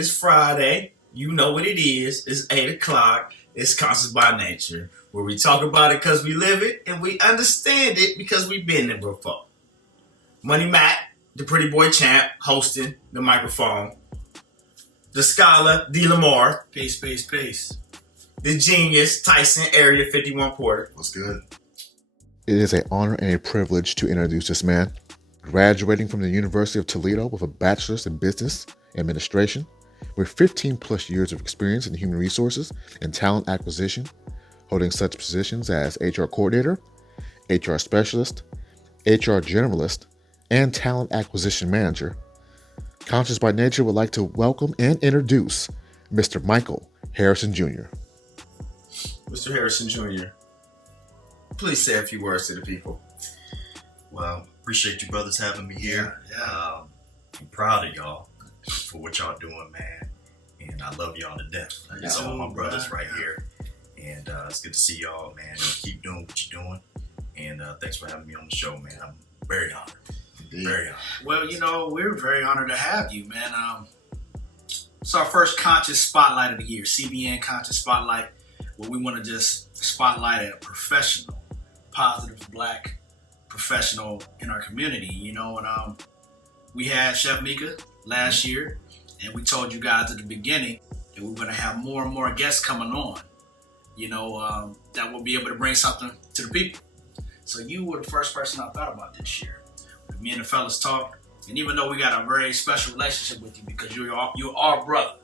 It's Friday. You know what it is. It's 8 o'clock. It's Conscious by Nature, where we talk about it because we live it and we understand it because we've been there before. Money Mac, the pretty boy champ, hosting the microphone. The scholar, D. Lamar. Peace. The genius, Tyson, Area 51 Porter. What's good? It is an honor and a privilege to introduce this man. Graduating from the University of Toledo with a bachelor's in business administration, with 15 plus years of experience in human resources and talent acquisition, holding such positions as HR coordinator, HR specialist, HR generalist, and talent acquisition manager. Conscious by Nature would like to welcome and introduce Mr. Michael Harrison Jr. Mr. Harrison Jr., please say a few words to the people. Well, appreciate you brothers having me here. Yeah. I'm proud of y'all for what y'all doing, man. And I love y'all to death. It's all my brothers right here. And it's good to see y'all, man. Keep doing what you're doing. And thanks for having me on the show, man. I'm very honored. Indeed. Very honored. Well, we're very honored to have you, man. It's our first Conscious Spotlight of the year, CBN Conscious Spotlight, where we want to just spotlight a professional, positive Black professional in our community, and we had Chef Mika last year, and we told you guys at the beginning that we're going to have more and more guests coming on, that will be able to bring something to the people. So you were the first person I thought about this year. Me and the fellas talked, and even though we got a very special relationship with you because you're our brother,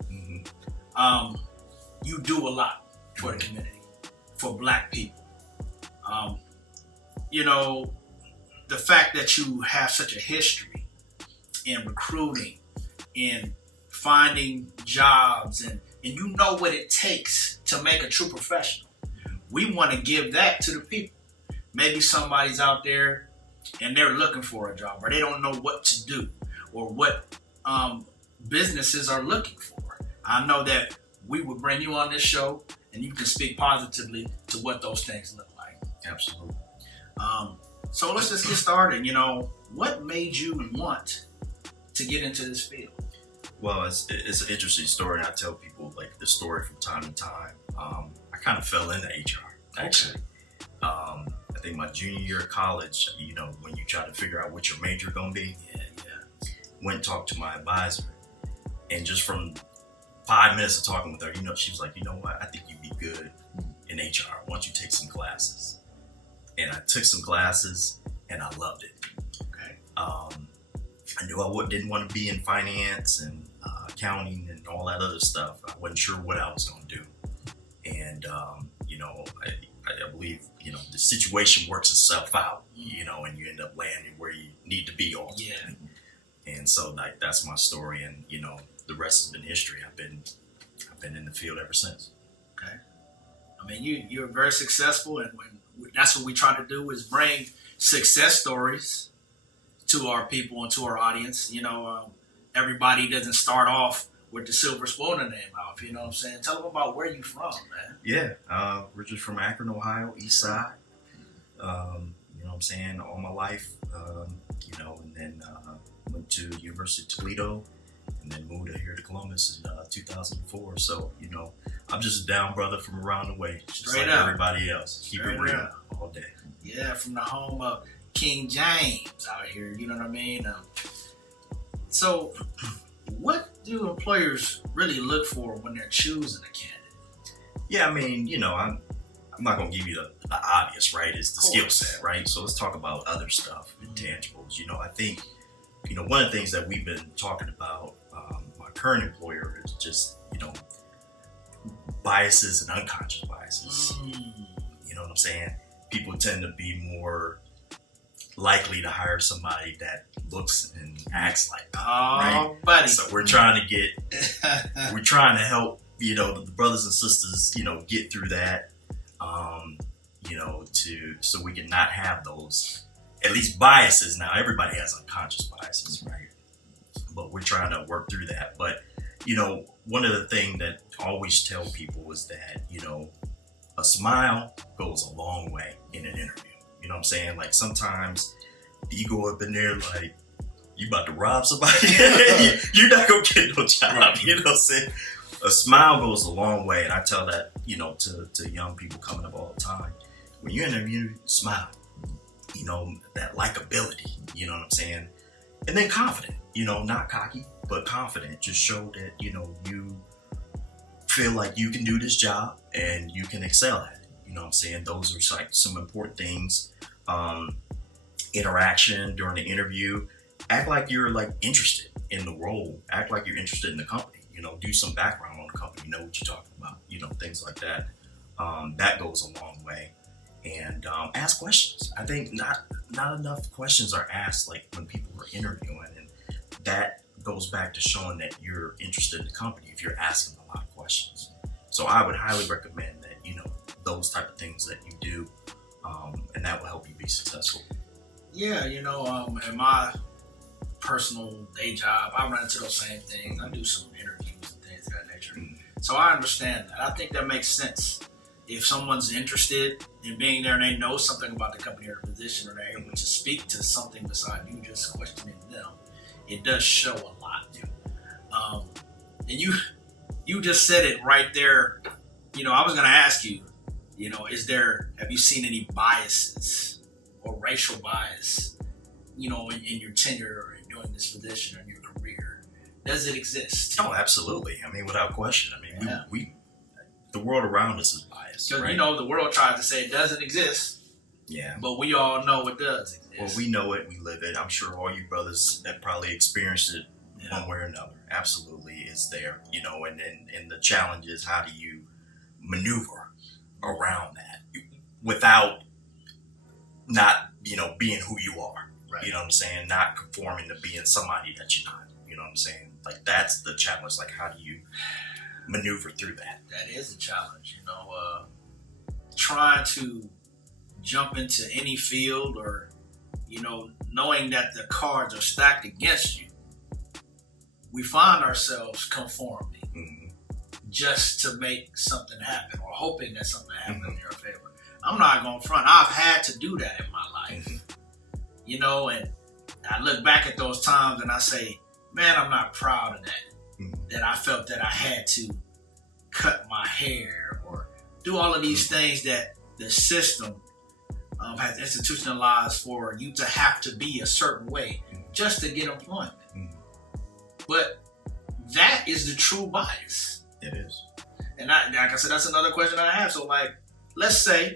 you do a lot for the community, for Black people. The fact that you have such a history in recruiting, in finding jobs, and you know what it takes to make a true professional. We want to give that to the people. Maybe somebody's out there and they're looking for a job, or they don't know what to do, or what businesses are looking for. I know that we would bring you on this show and you can speak positively to what those things look like. Absolutely. So let's just get started. What made you want to get into this field? Well, it's an interesting story, and I tell people like the story from time to time. I kind of fell into HR, actually. I think my junior year of college, when you try to figure out what your major gonna be, went and talked to my advisor, and just from 5 minutes of talking with her, she was like, you know what, I think you'd be good in HR. Why don't you take some classes? And I took some classes, and I loved it. Okay. I knew I didn't want to be in finance and accounting and all that other stuff. I wasn't sure what I was going to do. And, I believe, the situation works itself out, and you end up landing where you need to be ultimately. Yeah. And so that's my story. And, the rest has been history. I've been in the field ever since. Okay. I mean, you're very successful, and that's what we try to do is bring success stories to our people and to our audience. Everybody doesn't start off with the silver spoon in their mouth. You know what I'm saying? Tell them about where you from, man. Yeah, we're just from Akron, Ohio, East Side. You know what I'm saying? All my life, and then went to University of Toledo, and then moved here to Columbus in 2004. So, I'm just a down brother from around the way, just Straight like up. everybody else. Keep Straight it real up. all day. Yeah, from the home of King James out here. You know what I mean? So, what do employers really look for when they're choosing a candidate? Yeah, I mean, I'm not going to give you the obvious, right? It's the skill set, right? So let's talk about other stuff, intangibles. I think, one of the things that we've been talking about, my current employer is just, biases and unconscious biases. You know what I'm saying? People tend to be more likely to hire somebody that looks and acts like them, right? Buddy. So we're trying to help, the brothers and sisters, get through that, so we can not have those, at least biases. Now, everybody has unconscious biases, right? But we're trying to work through that. But, one of the things that I always tell people is that, a smile goes a long way in an interview. You know what I'm saying? Like sometimes you go up in there like, you about to rob somebody. You're not gonna get no job. Right. You know what I'm saying? A smile goes a long way, and I tell that, you know, to young people coming up all the time. When you're interviewing, smile. You know, that likability. You know what I'm saying? And then confident. You know, not cocky, but confident. Just show that, you know, you feel like you can do this job and you can excel at it. You know what I'm saying? Those are like some important things. Interaction during the interview. Act like you're like interested in the role. Act like you're interested in the company. You know, do some background on the company. Know what you're talking about. You know, things like that. That goes a long way. And ask questions. I think not enough questions are asked like when people are interviewing, and that goes back to showing that you're interested in the company if you're asking a lot of questions. So I would highly recommend that, you know, those type of things that you do, and that will help you be successful. Yeah, you know, in my personal day job, I run into those same things. I do some interviews and things of that nature. So I understand that. I think that makes sense. If someone's interested in being there and they know something about the company or the position, or they're able to speak to something besides you just questioning them, it does show a lot. And you just said it right there. You know, I was going to ask you, you know, have you seen any biases or racial bias, you know, in your tenure or in doing this position or in your career? Does it exist? Oh, absolutely. I mean, without question. I mean, Yeah. we the world around us is biased. Because, right? you know, the world tries to say it doesn't exist, Yeah. but we all know it does exist. Well, we know it, we live it. I'm sure all you brothers have probably experienced it one way or another. Absolutely, it's there. You know, and the challenge is, how do you maneuver around that without not, you know, being who you are. Right. You know what I'm saying? Not conforming to being somebody that you're not. You know what I'm saying? Like, that's the challenge. Like, how do you maneuver through that? That is a challenge, you know. Trying to jump into any field, or, you know, knowing that the cards are stacked against you, we find ourselves conforming just to make something happen, or hoping that something happens in your favor. I'm not going to front. I've had to do that in my life, you know, and I look back at those times and I say, man, I'm not proud of that. That I felt that I had to cut my hair or do all of these things that the system has institutionalized for you to have to be a certain way just to get employment. But that is the true bias. It is. And like I said, that's another question I have. So, like, let's say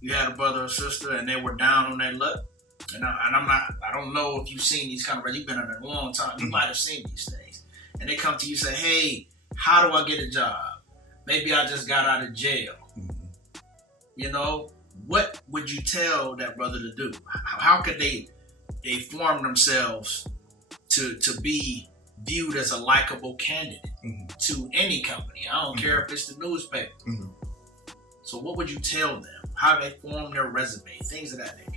you had a brother or sister and they were down on their luck. And I don't know if you've seen these kind of, you've been in it a long time. You might have seen these things. And they come to you and say, hey, how do I get a job? Maybe I just got out of jail. You know, what would you tell that brother to do? How could they form themselves to be viewed as a likable candidate to any company? I don't care if it's the newspaper. So what would you tell them? How do they form their resume? Things of that nature.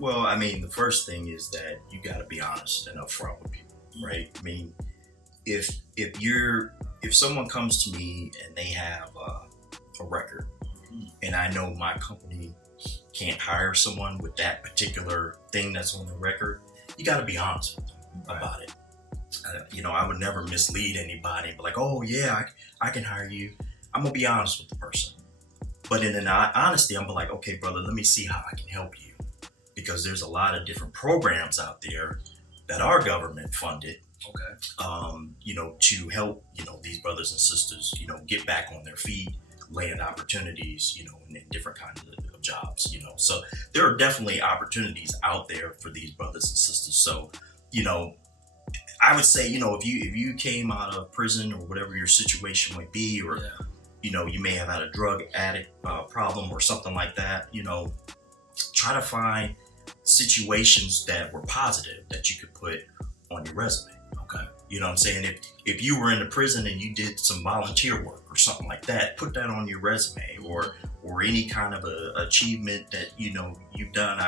Well, I mean, the first thing is that you got to be honest and upfront with people, right? I mean, if someone comes to me and they have a record, and I know my company can't hire someone with that particular thing that's on the record, you got to be honest with them about it. You know, I would never mislead anybody and be like, oh yeah, I can hire you. I'm gonna be honest with the person. But in an honesty, I'm like, okay, brother, let me see how I can help you. Because there's a lot of different programs out there that are government funded, you know, to help, you know, these brothers and sisters, you know, get back on their feet, land opportunities, you know, in different kinds of jobs, you know. So there are definitely opportunities out there for these brothers and sisters. So, you know, I would say, you know, if you came out of prison or whatever your situation might be, or, you know, you may have had a drug addict problem or something like that, you know, try to find situations that were positive that you could put on your resume. You know what I'm saying? If you were in the prison and you did some volunteer work or something like that, put that on your resume, or any kind of a achievement that, you know, you've done.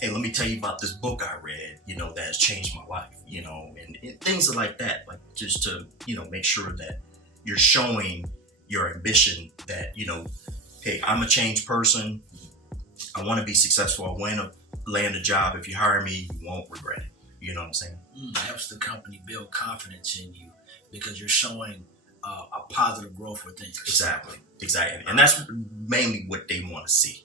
Hey, let me tell you about this book I read, you know, that has changed my life, you know, and things like that, like just to, you know, make sure that you're showing your ambition that, you know, hey, I'm a changed person. I want to be successful. I want to land a job. If you hire me, you won't regret it. You know what I'm saying? Helps the company build confidence in you because you're showing a positive growth within yourself. Exactly. And that's mainly what they want to see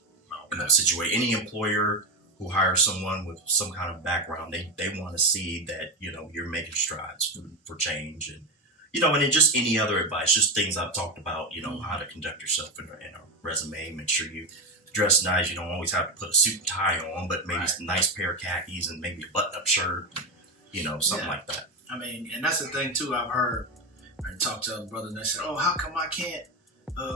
in that situation. Any employer who hires someone with some kind of background, they want to see that, you know, you're making strides for change. And, you know, and then just any other advice, just things I've talked about, you know, how to conduct yourself in a resume. Make sure you dress nice. You don't always have to put a suit and tie on, but maybe a nice pair of khakis and maybe a button-up shirt, you know, something like that. I mean, and that's the thing, too, I've heard and talked to other brothers and they said, oh, how come I can't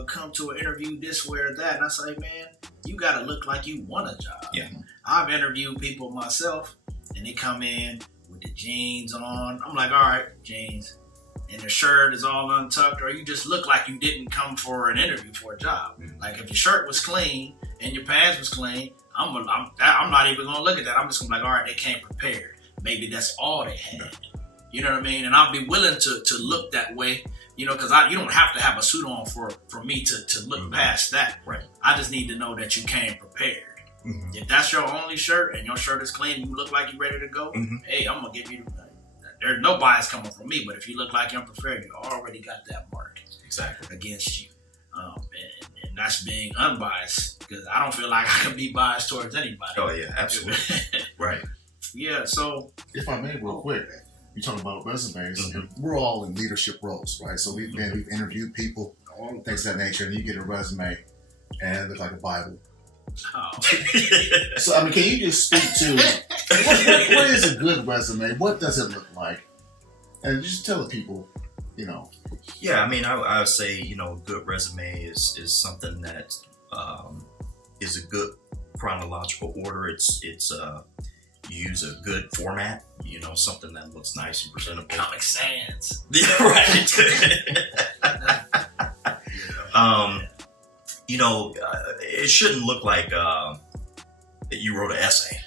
come to an interview this way or that? And I say, man, you got to look like you want a job. Yeah. I've interviewed people myself and they come in with the jeans on. I'm like, all right, jeans. And the shirt is all untucked, or you just look like you didn't come for an interview for a job. Like if your shirt was clean and your pants was clean, I'm not even gonna look at that. I'm just gonna be like, all right, they came prepared. Maybe that's all they had. You know what I mean? And I'll be willing to look that way, you know, because you don't have to have a suit on for me to look past that. Right. I just need to know that you came prepared. If that's your only shirt and your shirt is clean, you look like you're ready to go. Hey, I'm gonna give you. There's no bias coming from me, but if you look like you're prepared, you already got that mark against you. And that's being unbiased, because I don't feel like I can be biased towards anybody. Oh yeah, absolutely. Right. Yeah. So if I may, real quick, you talking about resumes. We're all in leadership roles, right? So we've interviewed people, things of that nature, and you get a resume and it looks like a Bible. Oh. So I mean, can you just speak to what is a good resume? What does it look like? And just tell the people, you know. Yeah, I mean, I would say, you know, a good resume is something that is a good chronological order. It's you use a good format, you know, something that looks nice and presentable. Comic Sans. Yeah, right. You know, it shouldn't look like that you wrote an essay,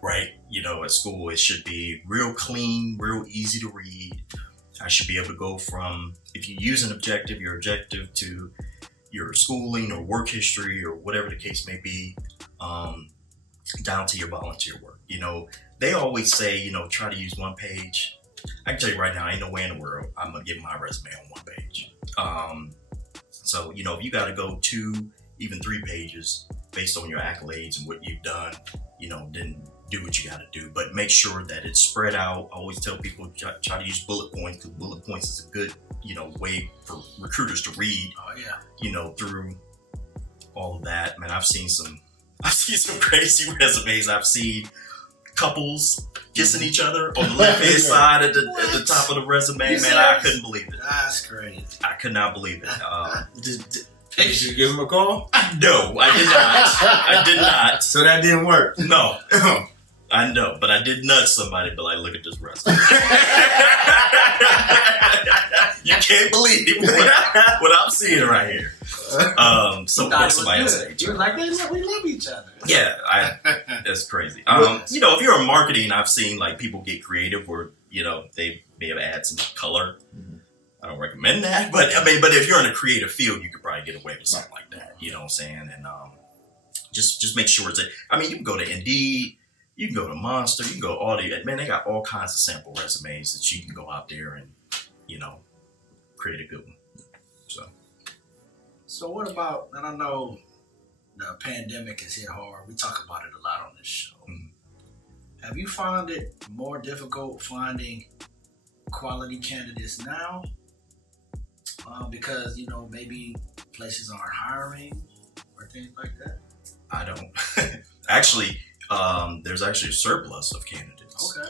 right? You know, at school, it should be real clean, real easy to read. I should be able to go from, if you use an objective, your objective to your schooling or work history or whatever the case may be, down to your volunteer work. You know, they always say, you know, try to use one page. I can tell you right now, ain't no way in the world I'm going to get my resume on one page. So, you know, if you got to go 2, even 3 pages based on your accolades and what you've done, you know, then do what you got to do. But make sure that it's spread out. I always tell people try to use bullet points, because bullet points is a good, you know, way for recruiters to read. Oh yeah. You know, through all of that. Man, I've seen some crazy resumes. I've seen couples kissing each other on the left-hand side at the top of the resume. Man, I couldn't believe it. That's crazy. I could not believe it. Did you give him a call? No, I did not. I did not. So that didn't work. No. I know, but I did nudge somebody, but like, look at this resume. You can't believe what I'm seeing right here. Somebody else. You were like, we love each other. Yeah, that's crazy. You know, if you're in marketing, I've seen like people get creative where, you know, they may have added some color. I don't recommend that, but I mean, but if you're in a creative field, you could probably get away with something like that. You know what I'm saying? And just make sure it's. I mean, you can go to Indeed, you can go to Monster, you can go Audio. Man, they got all kinds of sample resumes that you can go out there and, you know, create a good one. So what about? And I know the pandemic has hit hard. We talk about it a lot on this show. Have you found it more difficult finding quality candidates now? Because, you know, maybe places aren't hiring or things like that? I don't. Actually, there's actually a surplus of candidates. Okay.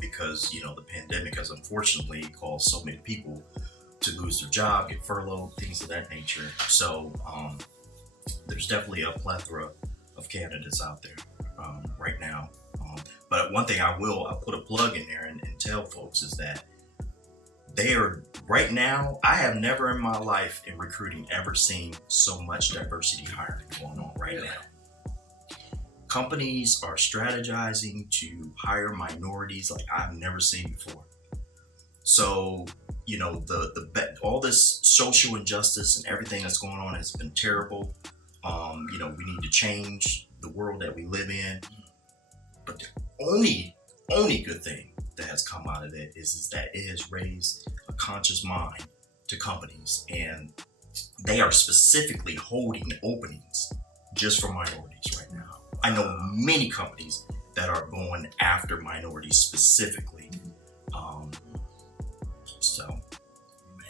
Because, you know, the pandemic has unfortunately caused so many people to lose their job, get furloughed, things of that nature. So there's definitely a plethora of candidates out there right now. But one thing I'll put a plug in there and tell folks is that they are, right now, I have never in my life in recruiting ever seen so much diversity hiring going on right now. Companies are strategizing to hire minorities like I've never seen before. So, you know, all this social injustice and everything that's going on has been terrible. You know, we need to change the world that we live in. But the only only good thing that has come out of it is that it has raised a conscious mind to companies, and they are specifically holding openings just for minorities right now. I know many companies that are going after minorities specifically. So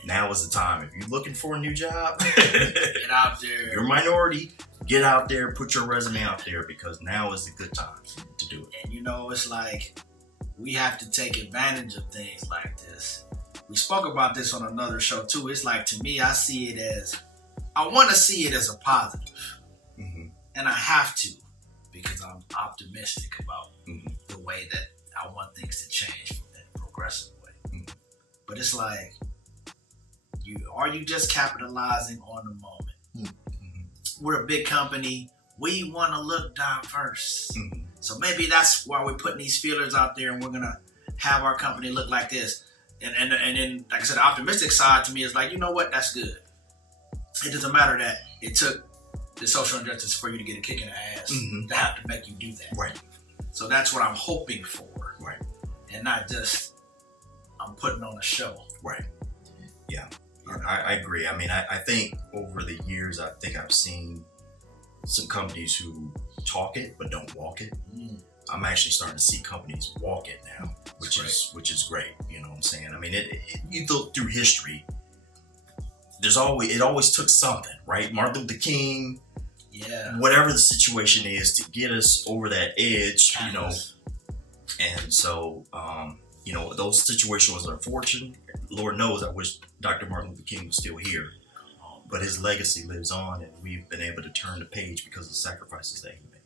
now is the time. If you're looking for a new job, Get out there. if you're a minority, get out there, put your resume out there, because now is the good time to do it. And you know, it's like we have to take advantage of things like this. We spoke about this on another show too. It's like, to me, I want to see it as a positive. Mm-hmm. And I have to, because I'm optimistic about Mm-hmm. the way that I want things to change in a progressive way. Mm-hmm. But it's like, are you just capitalizing on the moment? Mm-hmm. We're a big company. We want to look diverse. Mm-hmm. So maybe that's why we're putting these feelers out there, and we're going to have our company look like this. And then, like I said, the optimistic side to me is like, you know what? That's good. It doesn't matter that it took the social injustice for you to get a kick in the ass Mm-hmm. to have to make you do that. Right. So that's what I'm hoping for. Right. And not just I'm putting on a show. Right. Yeah. I agree. I mean, I think over the years, I think I've seen some companies who talk it but don't walk it. Mm. I'm actually starting to see companies walk it now, which That's is great. You know what I'm saying? I mean, you look through history. It always took something, right? Martin Luther King, Yeah. whatever the situation is, to get us over that edge, you know. And so, you know, those situations are unfortunate. Lord knows I wish Dr. Martin Luther King was still here, but his legacy lives on, and we've been able to turn the page because of the sacrifices that he made.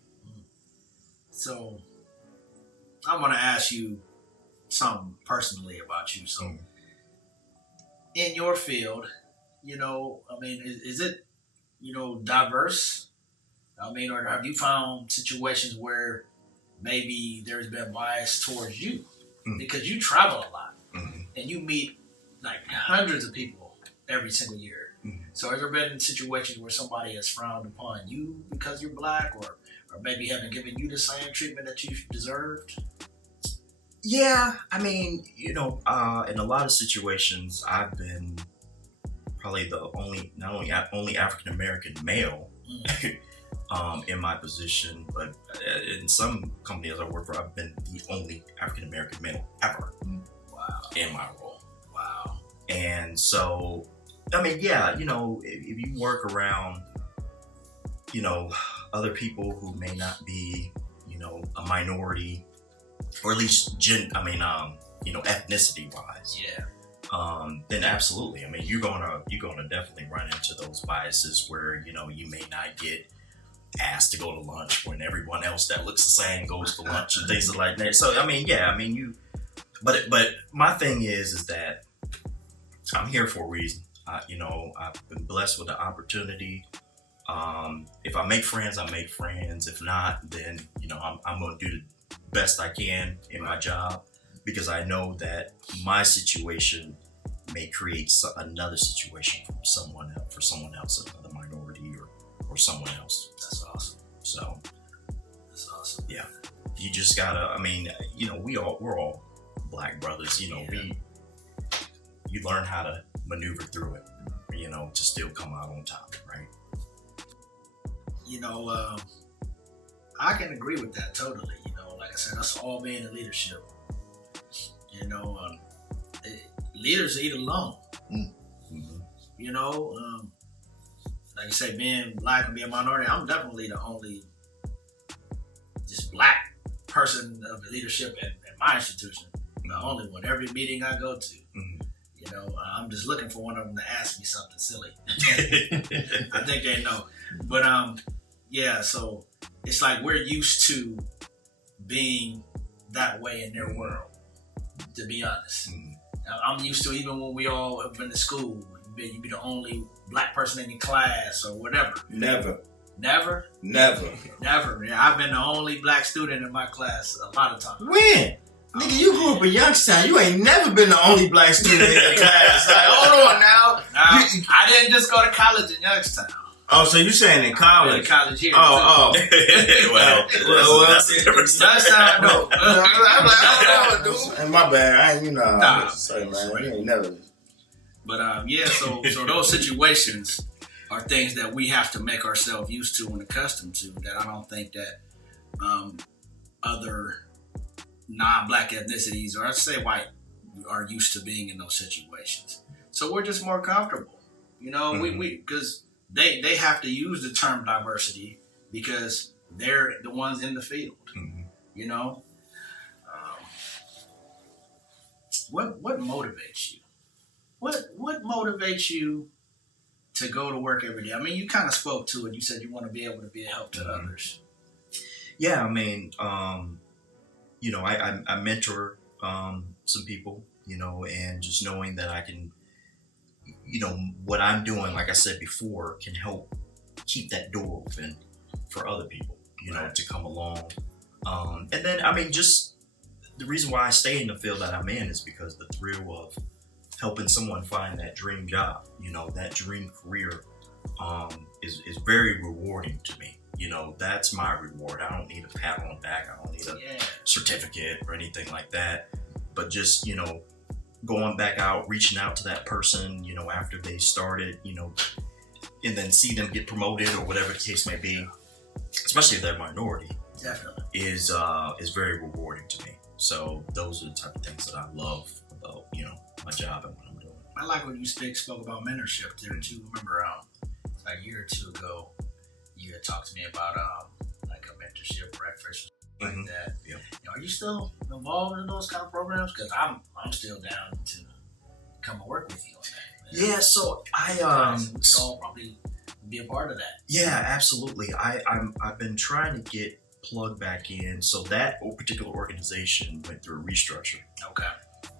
So I'm going to ask you something personally about you. So in your field, you know, I mean, is it, you know, diverse? I mean, or have you found situations where maybe there's been bias towards you? Mm. Because you travel a lot Mm-hmm. and you meet like hundreds of people every single year. Mm-hmm. So has there been situations where somebody has frowned upon you because you're black, or maybe haven't given you the same treatment that you deserved? Yeah, I mean, you know, in a lot of situations, I've been probably the only African American male in my position, but in some companies I work for, I've been the only African American male ever. Wow. In my role. Wow. And so, I mean, yeah, you know, if you work around, you know, other people who may not be, you know, a minority, or at least you know, ethnicity wise, Yeah. then absolutely. I mean, you're gonna definitely run into those biases where, you know, you may not get asked to go to lunch when everyone else that looks the same goes to lunch and things like that. So I mean, yeah, I mean but my thing is that I'm here for a reason. You know, I've been blessed with the opportunity. If I make friends, I make friends. If not, then, you know, I'm going to do the best I can in my job, because I know that my situation may create another situation for someone else, another minority or someone else. That's awesome. So That's awesome. yeah, you just gotta. I mean, you know, we're all black brothers. You know, you learn how to maneuver through it, you know, to still come out on top, right? You know, I can agree with that totally. You know, like I said, us all being in leadership. You know, leaders eat alone. Mm-hmm. You know, like you say, being black and being a minority, I'm definitely the only just black person of leadership at my institution. The only one. Every meeting I go to, you know, I'm just looking for one of them to ask me something silly. I think they know. But yeah, so it's like we're used to being that way in their world, to be honest. I'm used to, even when we all have been to school, you be the only black person in your class or whatever. Never. Never? Never. Never. Yeah, I've been the only black student in my class a lot of times. When? Nigga, you grew up in Youngstown. You ain't never been the only black student in the class. Like, hold on now. I didn't just go to college in Youngstown. Oh, so you saying in college? In college here. Oh. Well, that's a different Last time, no. I'm like, I don't know, dude. And my bad. I ain't, Nah. I'm just saying, man. We ain't never. But yeah, so those situations are things that we have to make ourselves used to and accustomed to. That I don't think that other non-black ethnicities, or I'd say white, are used to being in those situations. So we're just more comfortable, you know. Mm-hmm. We because they have to use the term diversity because they're the ones in the field, Mm-hmm. you know. What motivates you? What motivates you to go to work every day? I mean, you kind of spoke to it. You said you want to be able to be a help to others. Yeah, I mean, you know, I mentor some people, you know, and just knowing that I can, you know, what I'm doing, like I said before, can help keep that door open for other people, you know, to come along. And then, I mean, just the reason why I stay in the field that I'm in is because the thrill of helping someone find that dream job, you know, that dream career is very rewarding to me. You know, that's my reward. I don't need a pat on the back. I don't need a certificate or anything like that. But just, you know, going back out, reaching out to that person, you know, after they started, you know, and then see them get promoted or whatever the case may be, especially if they're a minority, Definitely. is very rewarding to me. So those are the type of things that I love about, you know, my job and what I'm doing. I like when you spoke about mentorship there too. Remember, a year or two ago, you had talked to me about like a mentorship breakfast like that. Yeah. You know, are you still involved in those kind of programs? Because I'm still down to come and work with you on that. Man. Yeah. So we could all probably be a part of that. Yeah, absolutely. I've been trying to get plugged back in. So that particular organization went through a restructure. Okay.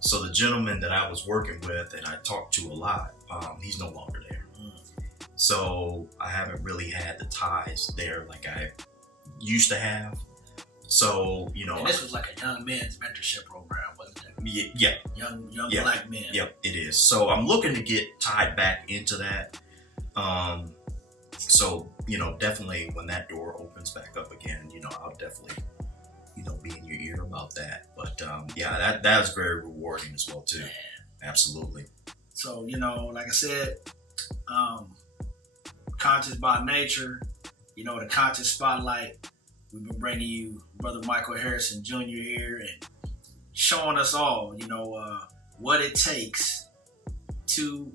So the gentleman that I was working with and I talked to a lot, he's no longer there. So I haven't really had the ties there like I used to have. So, you know. And this was like a young men's mentorship program, wasn't it? Yeah. Young black men. Yep, it is. So I'm looking to get tied back into that. So, you know, definitely when that door opens back up again, you know, I'll definitely, you know, be in your ear about that. But yeah, that's very rewarding as well too. Man. Absolutely. So, you know, like I said, Conscious by Nature, you know, the Conscious Spotlight, we've been bringing you Brother Michael Harrison Jr. here and showing us all, you know, what it takes to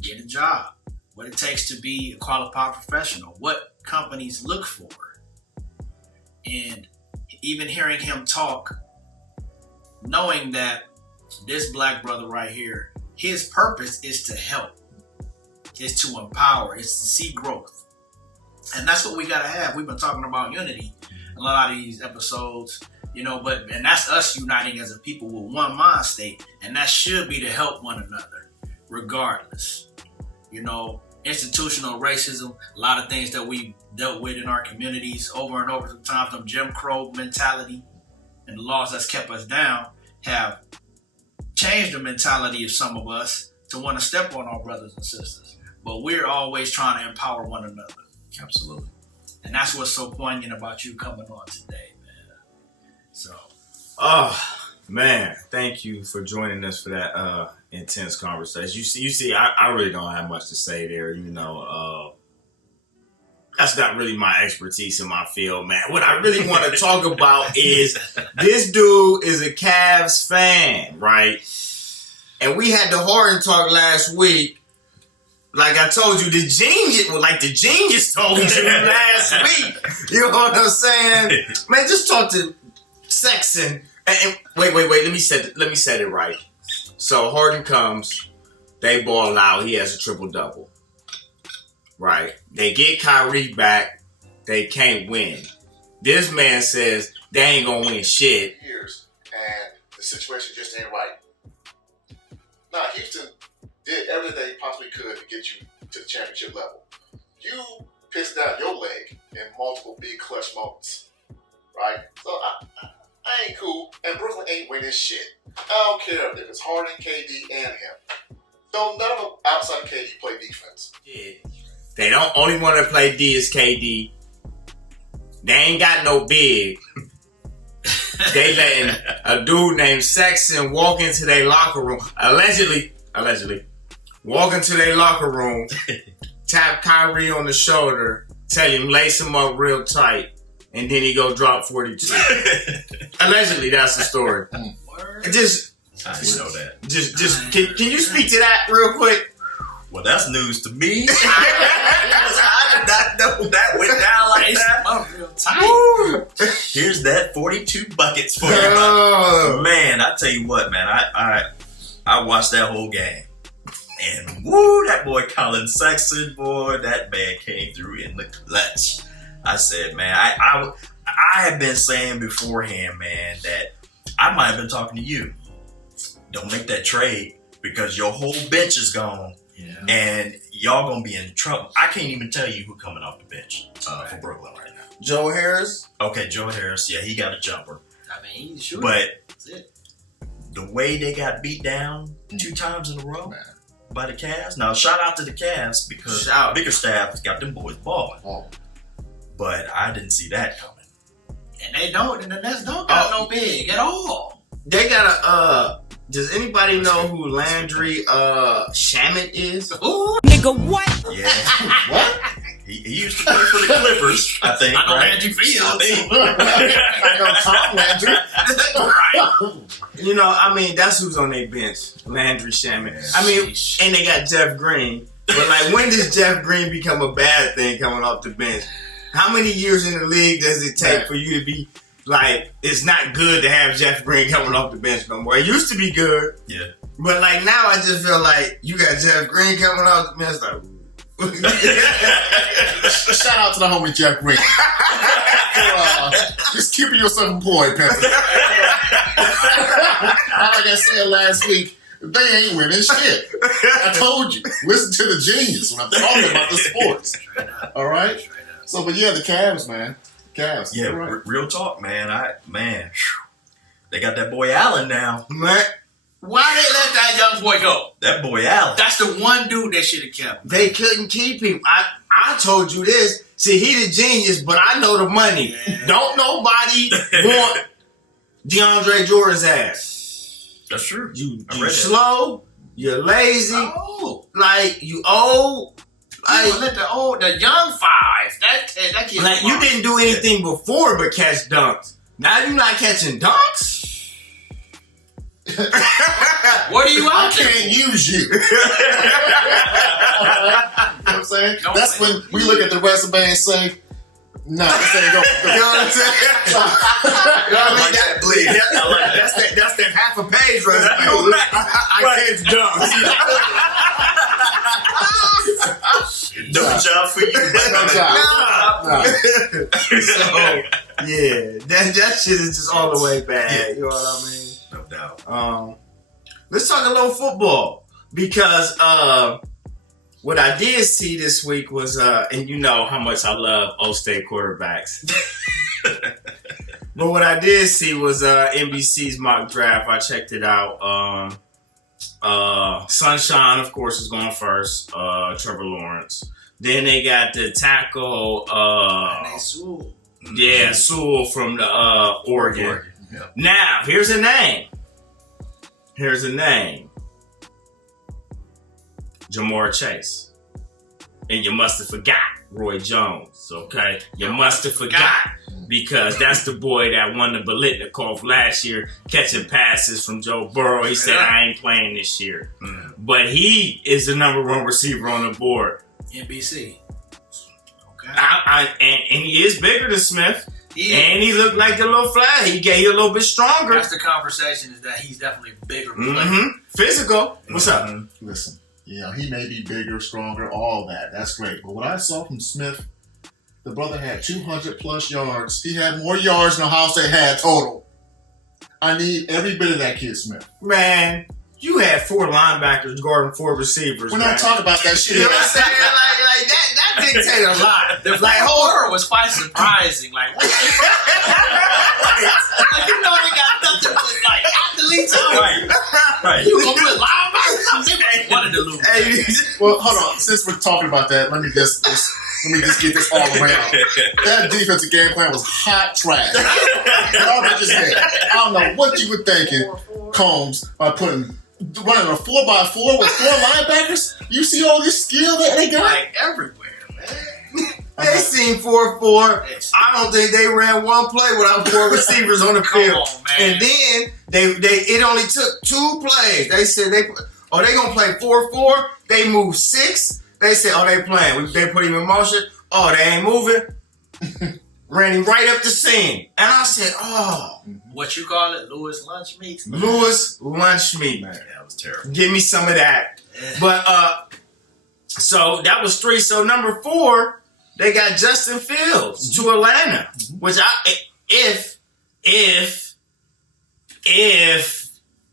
get a job, what it takes to be a qualified professional, what companies look for. And even hearing him talk, knowing that this black brother right here, his purpose is to help, is to empower, is to see growth. And that's what we gotta have. We've been talking about unity in a lot of these episodes, you know, and that's us uniting as a people with one mind state, and that should be to help one another, regardless. You know, institutional racism, a lot of things that we dealt with in our communities over and over times, from Jim Crow mentality and the laws that's kept us down have changed the mentality of some of us to want to step on our brothers and sisters. But we're always trying to empower one another. Absolutely. And that's what's so poignant about you coming on today, man. So. Oh, man. Thank you for joining us for that intense conversation. You see, I really don't have much to say there. You know, that's not really my expertise in my field, man. What I really want to talk about is this dude is a Cavs fan, right? And we had the Harden talk last week. Like I told you, the genius told you last week. You know what I'm saying? Man, just talk to Sexton. And wait. Let me set it right. So Harden comes, they ball out. He has a triple-double. Right? They get Kyrie back. They can't win. This man says they ain't gonna win shit. Years, and the situation just ain't right. Now, Houston did everything they possibly could to get you to the championship level. You pissed out your leg in multiple big clutch moments, right? So I ain't cool, and Brooklyn ain't winning shit. I don't care if it's Harden, KD, and him. So none of them outside KD play defense. Yeah. They don't only want to play D is KD. They ain't got no big. They letting a dude named Sexton walk into their locker room. Allegedly, walk into their locker room, tap Kyrie on the shoulder, tell him lace him up real tight, and then he go drop 42. Allegedly, that's the story. Just I didn't know that. Just can you speak to that real quick? Well, that's news to me. I did not know that went down like that. Real tight. Here's that 42 buckets for you. Man, I tell you what, man, I watched that whole game. And woo, that boy Colin Sexton, boy, that man came through in the clutch. I said, man, I have been saying beforehand, man, that I might have been talking to you. Don't make that trade because your whole bench is gone. Yeah. And y'all gonna be in trouble. I can't even tell you who coming off the bench for Brooklyn right now. Joe Harris? Okay, Joe Harris. Yeah, he got a jumper. I mean, he's shooting. But That's it. the way they got beat down 2 times in a row by the Cavs. Now, shout out to the Cavs because Bickerstaff got them boys balling. But I didn't see that coming. And they don't. And the Nets don't got no big at all. They got a does anybody know who Landry Shamet is? Ooh. Nigga, what? Yeah. What? He used to play for the Clippers, I think. I know right? Landry Fields. I know Tom Landry. Right. You know, I mean, that's who's on their bench. Landry Shamet. I mean, and they got Jeff Green. But like, when does Jeff Green become a bad thing coming off the bench? How many years in the league does it take for you to be like, it's not good to have Jeff Green coming off the bench no more? It used to be good. Yeah. But like now I just feel like you got Jeff Green coming off the bench like Shout out to the homie Jeff Green. Just keeping yourself employed, Panther. Like I said last week, they ain't winning shit. I told you. Listen to the genius when I'm talking about the sports. All right? So, but yeah, the Cavs, man. Cavs. Yeah, right. real talk, man. They got that boy Allen now. man, Why they let that young boy go? That boy Allen. That's the one dude they should have kept. they couldn't keep him. I told you this. See, he the genius, but I know the money. Yeah. Don't nobody want DeAndre Jordan's ass. That's true. You I read that. slow, you're lazy, Oh. like you old. Like, let the young five. That kid. Like you didn't do anything before but catch dunks. Now you're not catching dunks. What are you I out there? can't use you. You know what I'm saying? Don't That's say when we look at the resume and say, no, this ain't going. You know what I'm saying? I like that bleed. I like that. That's that half a page resume. I catch dunks. No job for you. No job. So yeah, that shit is just all the way bad. You know what I mean? No doubt. Let's talk a little football because what I did see this week was, and you know how much I love O-State quarterbacks. But what I did see was NBC's mock draft. I checked it out. Sunshine, of course, is going first. Trevor Lawrence. Then they got the tackle. Sewell. Yeah, Sewell from the Oregon. Yeah. Now, here's a name. Jamar Chase. And you must have forgot Roy Jones, okay? You must have forgot because that's the boy that won the Biletnikoff last year, catching passes from Joe Burrow. He said, I ain't playing this year. Mm. But he is the #1 receiver on the board. NBC. Okay. And he is bigger than Smith. Yeah. And he looked like a little flat. He got a little bit stronger. That's the conversation, is that he's definitely bigger. Physical. What's up? Listen, he may be bigger, stronger, all that. That's great. But what I saw from Smith, the brother had 200 plus yards. He had more yards than Ohio State had total. I need every bit of that kid, Smith. Man, you had 4 linebackers guarding 4 receivers. We're man. not talking about that shit. You know what I'm saying? Like that dictate a lot. The horror was quite surprising. Like, what like, you know they got nothing but like athletes on. Right. You gonna put linebackers? They wanted to lose. Hey, Well, hold on. Since we're talking about that, let me just get this all around. That defensive game plan was hot trash. Garbage as hell. I don't know what you were thinking, Combs, by running a 4x4 with 4 linebackers. You see all this skill that they got? Like everywhere, man. they seen 4-4. I don't think they ran one play without 4 receivers on the field. Come on, man. And then it only took 2 plays. They said they gonna play 4-4. They moved 6. They said, they playing. They put him in motion. Oh, they ain't moving. Ran him right up the seam. And I said, What you call it? Louis lunch meat? Louis lunch meat. Man, that was terrible. Give me some of that. Yeah. But so that was 3. So number 4, they got Justin Fields to Atlanta, which if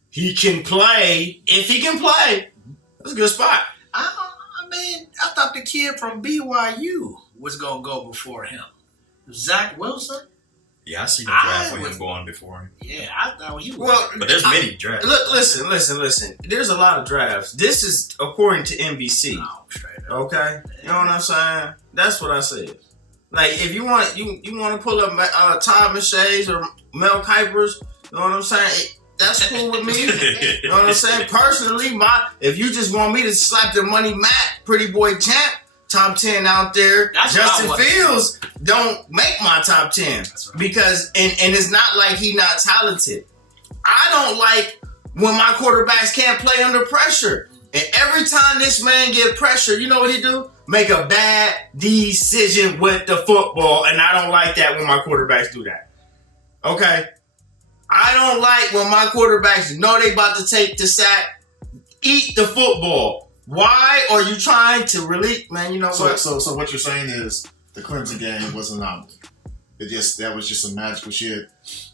he can play, that's a good spot. I mean, I thought the kid from BYU was going to go before him. Zach Wilson? Yeah, I seen the draft with him going before him. Yeah, I thought he was. Well, But there's many drafts. Look, listen. There's a lot of drafts. This is according to NBC. No, straight up. Okay, you know what I'm saying? That's what I said. Like, if you want to pull up Todd McShay's or Mel Kiper's, you know what I'm saying? That's cool with me. You know what I'm saying? Personally, if you just want me to slap the money Matt, Pretty Boy Champ, top 10 out there, That's Justin what I want. Fields don't make my top 10 That's right. because and it's not like he not talented. I don't like when my quarterbacks can't play under pressure. And every time this man get pressure, you know what he do? Make a bad decision with the football, and I don't like that when my quarterbacks do that. Okay? I don't like when my quarterbacks know they about to take the sack, eat the football. Why are you trying to really, man, you know what? So what you're saying is the Clemson game was an anomaly. That was just some magical shit.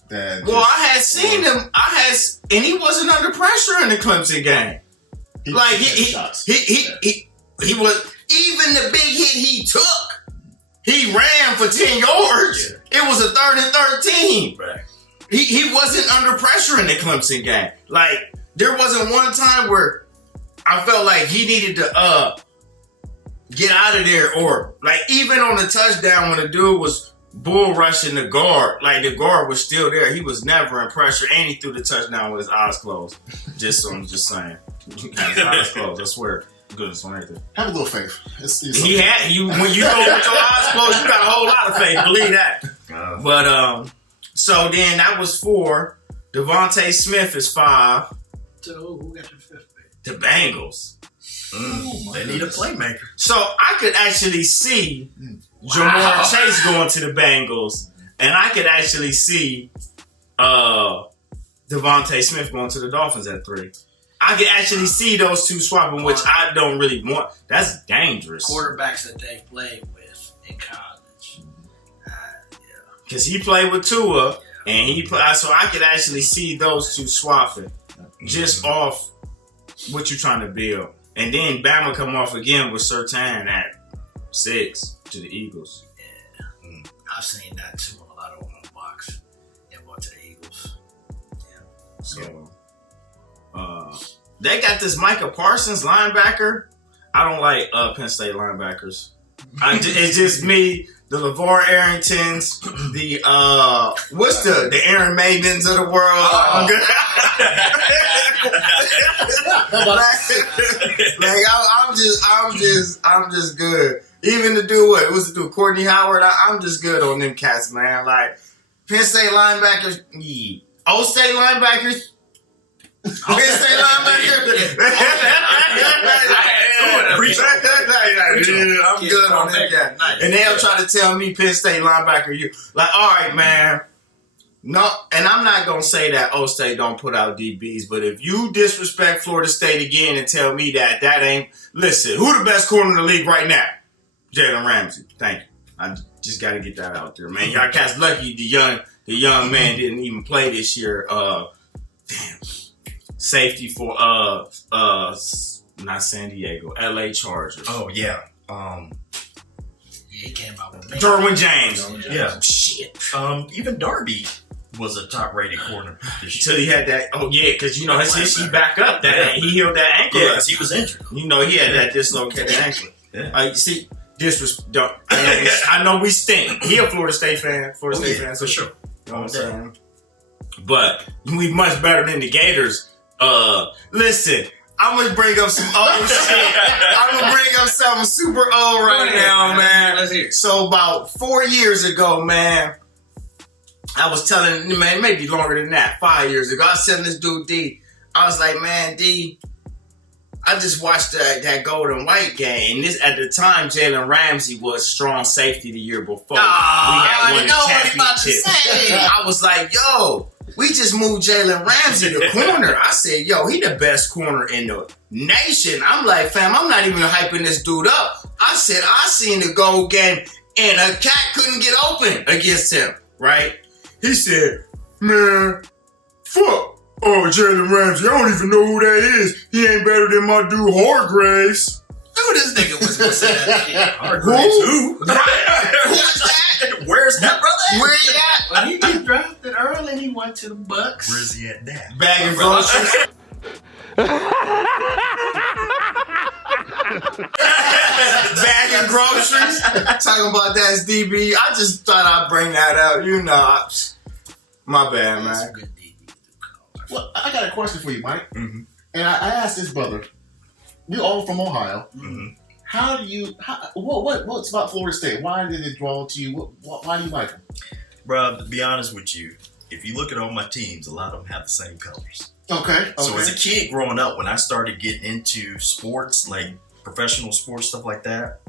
Well, I had seen him. And he wasn't under pressure in the Clemson game. He was, even the big hit he took, he ran for 10 yards. Yeah. It was a 3rd and 13. Right. He wasn't under pressure in the Clemson game. Like, there wasn't one time where I felt like he needed to get out of there, or like even on the touchdown when the dude was bull rushing the guard, like the guard was still there. He was never in pressure, and he threw the touchdown with his eyes closed. I'm just saying. His eyes closed, I swear. Goodness on everything. Have a little faith. It's When you go with your eyes closed, you got a whole lot of faith. Believe that. But so then that was 4. Devontae Smith is 5. So who got the 5th pick? The Bengals. They need a playmaker. So I could actually see Jamar Chase going to the Bengals, and I could actually see Devontae Smith going to the Dolphins at 3. I could actually see those two swapping, which I don't really want. That's dangerous. Quarterbacks that they played with in college. Because he played with Tua, and so I could actually see those two swapping just off what you're trying to build. And then Bama come off again with Surtain at 6 to the Eagles. Yeah. I've seen that too on a lot of box. And went to the Eagles. Yeah. So, they got this Micah Parsons linebacker. I don't like Penn State linebackers. It's just me, the LeVar Arringtons, the Aaron Mavens of the world. I'm just good. Even to do what? Was it do Courtney Howard? I'm just good on them cats, man. Like Penn State linebackers, Old State linebackers. Penn State linebackers. I'm good on that guy. And they'll try to tell me Penn State linebacker, you like, all right, man. No, and I'm not gonna say that Old State don't put out DBs, but if you disrespect Florida State again and tell me that ain't, listen, who the best corner in the league right now? Jalen Ramsey. Thank you. I just got to get that out there, man. Y'all cats lucky the young man didn't even play this year. Safety for not San Diego, LA Chargers. Oh yeah. He came out with Derwin James. Yeah. Shit. Even Darby was a top-rated corner this Until year. he had that. Oh yeah, because you know his history back up. That he healed that ankle. Yeah, because he was injured. You know he had that dislocated ankle. Yeah. See, this was. I know we stink. He a Florida State fan. Florida State fan for sure. You know what I'm saying? But we much better than the Gators. Listen, I'm gonna bring up some old shit. I'm gonna bring up something super old right now, man. Let's hear it. So about 4 years ago, man, I was telling, man, maybe longer than that, 5 years ago, I was telling this dude, D, I was like, man, D, I just watched that gold and white game. And this at the time, Jalen Ramsey was strong safety the year before. I know what he about to say. I was like, yo, we just moved Jalen Ramsey to corner. I said, yo, he the best corner in the nation. I'm like, fam, I'm not even hyping this dude up. I said, I seen the gold game and a cat couldn't get open against him, right? He said, man, fuck. Oh, Jalen Ramsey, I don't even know who that is. He ain't better than my dude Hargraves. Who this nigga was gonna say that shit? Hargraves, who? Who is that? Where's that brother? Where he at? Well, he just drafted early and he went to the Bucks. Where's he at now? Bagging groceries. Bagging groceries. Talking about that's DB. I just thought I'd bring that up. You know, my bad, That's a man. good DB. Well, I got a question for you, Mike. Mm-hmm. And I asked this brother. We all from Ohio. Mm-hmm. How do you? What's about Florida State? Why did it draw to you? Why do you like them? Bro, to be honest with you, if you look at all my teams, a lot of them have the same colors. Okay. So as a kid growing up, when I started getting into sports, like professional sports, stuff like that,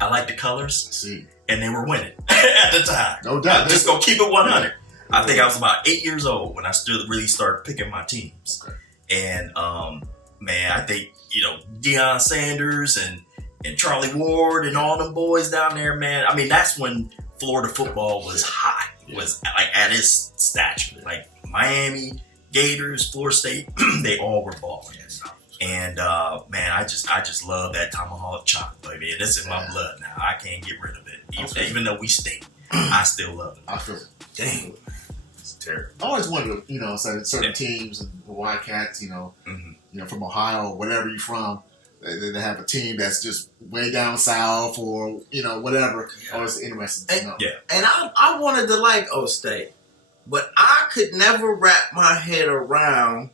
I liked the colors, see, and they were winning at the time. no doubt. I'm just gonna keep it 100. I think I was about 8 years old when I still really started picking my teams. Okay. And man, I think, you know, Deion Sanders and Charlie Ward and all them boys down there, man. I mean, that's when Florida football was hot, was like at its stature. Like Miami, Gators, Florida State, they all were balling. And man, I just love that tomahawk chop, baby. That's in my blood now. I can't get rid of it. Even though we stink, I still love it. I feel it. Dang. It's terrible. I always wondered, certain teams and the Wildcats, Mm-hmm. From Ohio or whatever you're from, they have a team that's just way down south or whatever. Yeah. Always interesting to know. Yeah. And I wanted to like O State, but I could never wrap my head around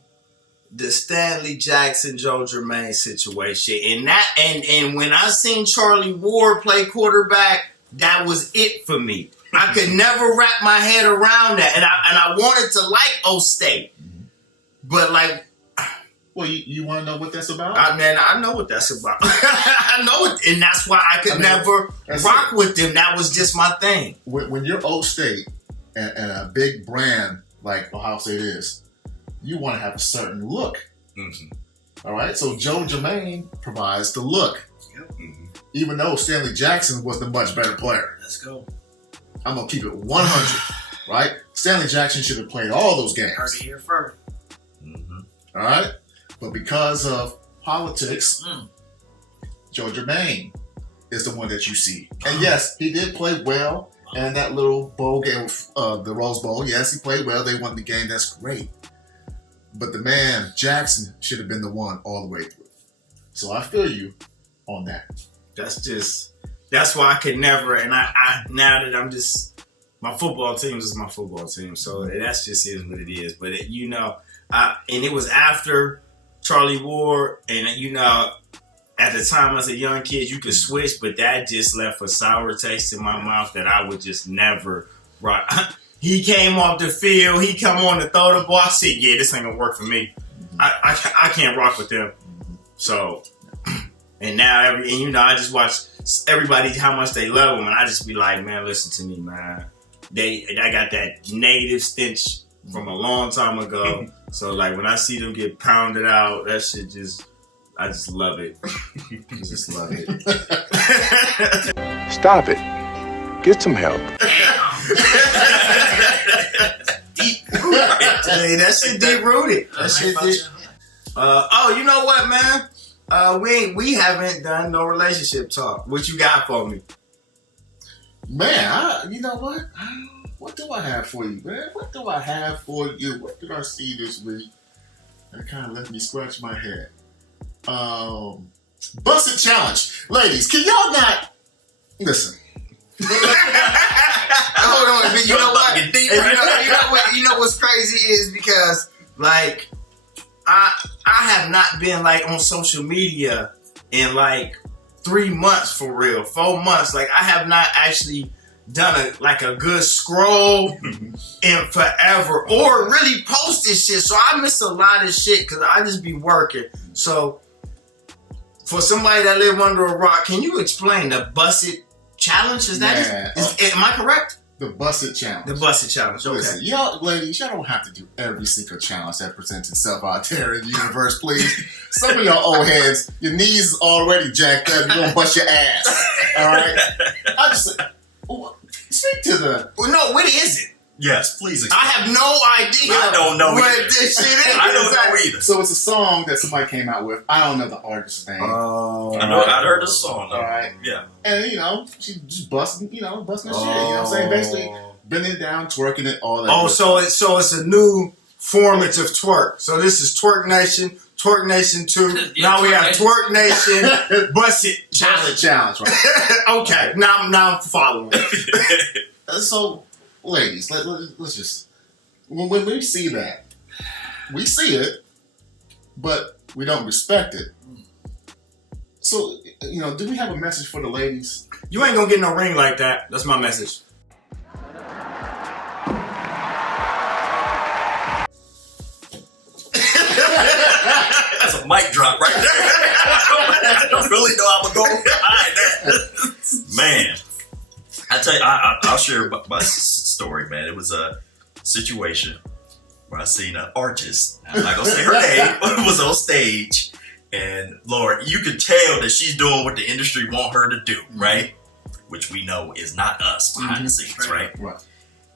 the Stanley Jackson, Joe Germain situation. And when I seen Charlie Ward play quarterback, that was it for me. I could never wrap my head around that. And I wanted to like O State. But like, Well, you want to know what that's about? I know what that's about. I know it, and that's why I could never rock with them. That was just my thing. When you're O State and a big brand like Ohio State is, you want to have a certain look. Mm-hmm. All right? So Joe Germain provides the look. Mm-hmm. Even though Stanley Jackson was the much better player. Let's go. I'm going to keep it 100. Right? Stanley Jackson should have played all those games. Heard it here first. Mm-hmm. All right? But because of politics, Joe Germain is the one that you see. And yes, he did play well in that little bowl game, the Rose Bowl. Yes, he played well. They won the game. That's great. But the man, Jackson, should have been the one all the way through. So I feel you on that. That's why I could never, and I now that I'm just, my football team is my football team. So that's just is what it is. But and it was after Charlie Ward, and at the time as a young kid, you could switch, but that just left a sour taste in my mouth that I would just never rock. He came off the field, he come on to throw the ball. I said, yeah, this ain't gonna work for me. I can't rock with them. So, and now I just watch everybody how much they love them, and I just be like, man, listen to me, man. I got that negative stench from a long time ago. So like when I see them get pounded out, that shit I just love it. Just love it. Stop it. Get some help. Deep rooted. Hey, that shit deep rooted. That shit deep. You know what, man? We haven't done no relationship talk. What you got for me? Man, you know what? What do I have for you, man? What do I have for you? What did I see this week? That kind of left me scratch my head. Busted challenge. Ladies, can y'all not listen? Hold on, but you know what? Get deep, And right? you know what? You know what's crazy is because like I have not been like on social media in like 3 months for real, 4 months. Like I have not actually done a good scroll in forever or really posted shit. So I miss a lot of shit because I just be working. So for somebody that live under a rock, can you explain the busted challenge? Is that am I correct? The busted challenge. The busted challenge. Okay. Listen, y'all, ladies, y'all don't have to do every single challenge that presents itself out there in the universe, please. Some of y'all old heads, your knees is already jacked up. You're gonna bust your ass. All right. I just speak to the. Well, no, what is it? Yes, please I explain. have no idea. I don't know what either. this shit is. I don't know either. So it's a song that somebody came out with. I don't know the artist's name. Oh, I know. I'd heard the song. Though. All right. Yeah. And she just busting, busting the shit. You know what I'm saying? Basically, bending it down, twerking it, all that. Oh, good so stuff. it's a new formative twerk. So this is Twerk Nation 2. Yeah, Now we have Twerk Twerk Nation Bust It Challenge. Challenge, right? Okay, now I'm following. So, ladies, let's just when we see that, we see it, but we don't respect it. So, do we have a message for the ladies? You ain't gonna get no ring like that. That's my message. That's a mic drop right there. I don't really know how I'm gonna go behind that. Man, I tell you, I'll share my story, man. It was a situation where I seen an artist. I'm not gonna say her name, but was on stage, and Lord, you could tell that she's doing what the industry want her to do, right? Which we know is not us behind the scenes, right? Right.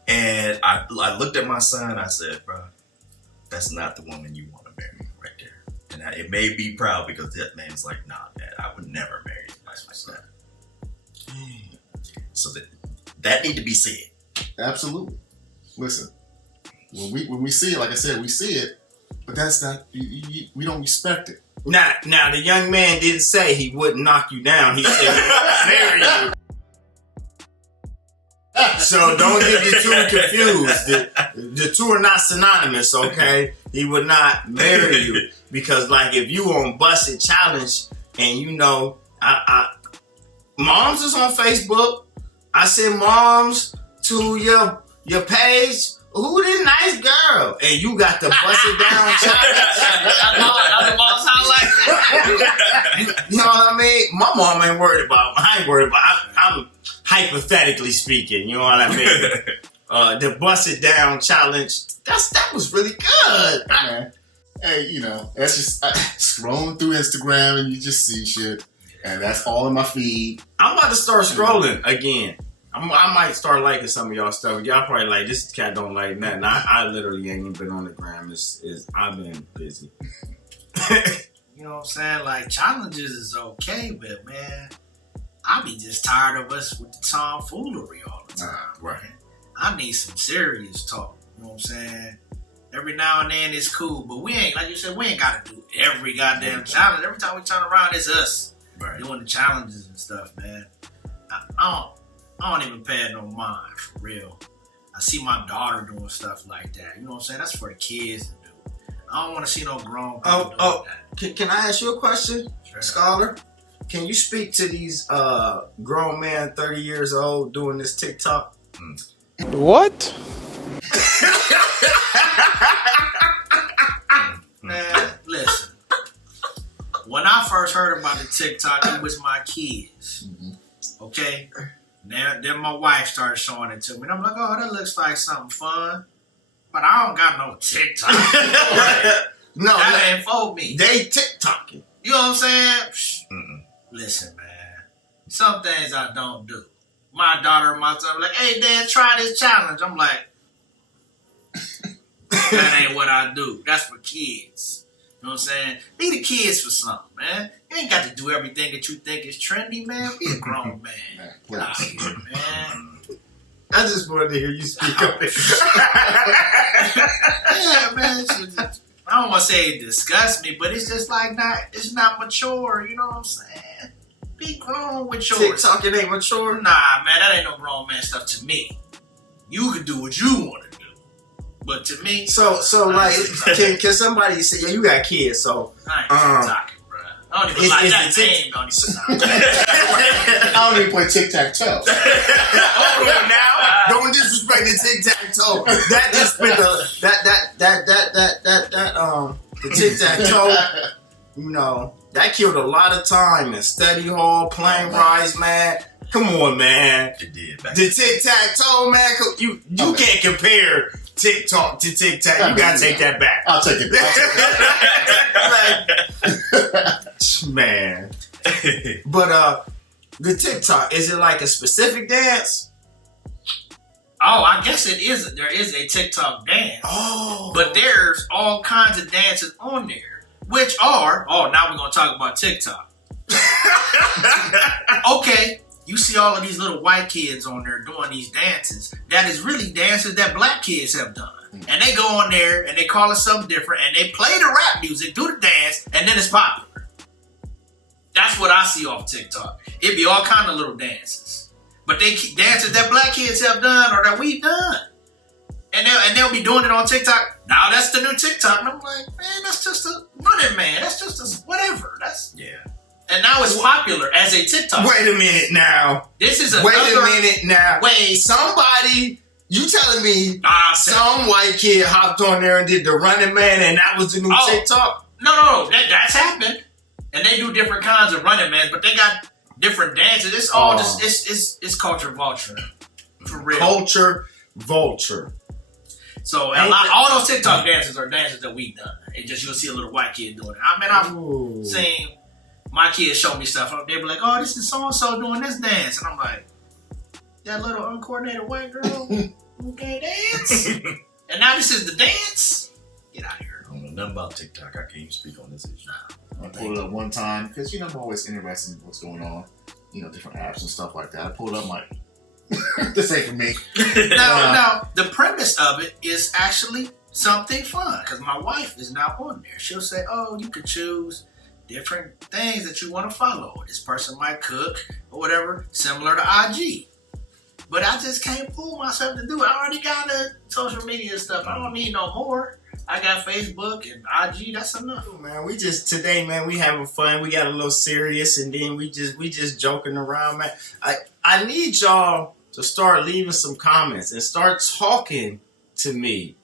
And I looked at my son. I said, bro, that's not the woman you want to marry right there. And it made me proud because that man's like, nah, Dad, I would never marry my son. So that need to be said. Absolutely. Listen, when we see it, like I said, we see it, but that's not. We don't respect it. Now the young man didn't say he wouldn't knock you down. He said he would marry you. So don't get the two confused. The two are not synonymous, okay? He would not marry you because, like, if you on Busted Challenge and moms is on Facebook. I send moms to your page. Who this nice girl? And you got the Busted Down challenge. I'm the most highlight. You know what I mean? My mom ain't worried about. I ain't worried about. I'm hypothetically speaking. You know what I mean? The Busted Down challenge. That was really good. Man. Hey, that's just scrolling through Instagram and you just see shit, and that's all in my feed. I'm about to start scrolling again. I might start liking some of y'all stuff. Y'all probably like, this cat don't like nothing. I literally ain't even been on the gram. I've been busy. You know what I'm saying? Like, challenges is okay, but man, I be just tired of us with the tomfoolery all the time. Right. I need some serious talk. You know what I'm saying? Every now and then it's cool, but we ain't, like you said, we ain't got to do every goddamn challenge. Every time we turn around, it's us doing the challenges and stuff, man. I don't even pay it no mind, for real. I see my daughter doing stuff like that. You know what I'm saying? That's for the kids to do. I don't want to see no grown people doing that. Can I ask you a question, Sure. Scholar? Can you speak to these grown men 30 years old doing this TikTok? What? Man, listen. When I first heard about the TikTok, it was my kids. Okay? Then my wife started showing it to me. And I'm like, oh, that looks like something fun. But I don't got no TikTok. No, That ain't for me. they TikToking. You know what I'm saying? Listen, man. Some things I don't do. My daughter and my son like, hey, Dad, try this challenge. I'm like, that ain't what I do. That's for kids. You know what I'm saying? Leave the kids for something, man. You ain't got to do everything that you think is trendy, man. Be a grown man. Get out here, man. I just wanted to hear you speak up. Yeah, man. I don't want to say it disgusts me, but it's just like it's not mature. You know what I'm saying? Be grown with yours. TikTok, it ain't mature. Nah, man, that ain't no grown man stuff to me. You can do what you want to do, but to me, So like, can somebody say, yeah, you got kids, so I ain't TikToking, bro. I don't even like that name. I don't even play tic-tac-toe. hold on now. Don't disrespect the tic-tac-toe. That just been the tic-tac-toe, you know, that killed a lot of time in study hall, plane rides, man. Come on, man. It did. The tic-tac-toe, man, you can't compare TikTok to tic-tac. You gotta take that back. I'll take it back. Man. But the TikTok, is it like a specific dance? Oh, I guess it is. There is a TikTok dance. Oh. But there's all kinds of dances on there, which are, now we're going to talk about TikTok. Okay, you see all of these little white kids on there doing these dances. That is really dances that black kids have done. And they go on there and they call it something different and they play the rap music, do the dance, and then it's popular. That's what I see off TikTok. It'd be all kind of little dances. But they keep dances that black kids have done or that we've done. And they'll be doing it on TikTok. Now that's the new TikTok. And I'm like, man, that's just a running man. That's just a whatever. Yeah. And now it's popular as a TikTok. Wait a minute now. This is Wait a minute now. Wait. Somebody, you telling me Nonsense. some white kid hopped on there and did the running man and that was the new TikTok? No. That's happened. And they do different kinds of running man, but they got different dances. It's all just it's culture vulture. For real. Culture vulture. So all those TikTok dances are dances that we've done. It just you'll see a little white kid doing it. I mean, I've seen my kids show me stuff. They be like, "Oh, this is so and so doing this dance," and I'm like, "That little uncoordinated white girl who can't dance." And now this is the dance. Get out of here. I don't know nothing about TikTok. I can't even speak on this issue. I pulled it up one time because I'm always interested in what's going on, different apps and stuff like that. I pulled it up, I'm like, this ain't for me. Now, the premise of it is actually something fun because my wife is now on there. She'll say, "Oh, you could choose different things that you want to follow. This person might cook or whatever, similar to IG." But I just can't pull myself to do it. I already got the social media stuff. I don't need no more. I got Facebook and IG. That's enough. Man, today, man, we having fun. We got a little serious, and then we just joking around, man. I need y'all to start leaving some comments and start talking to me.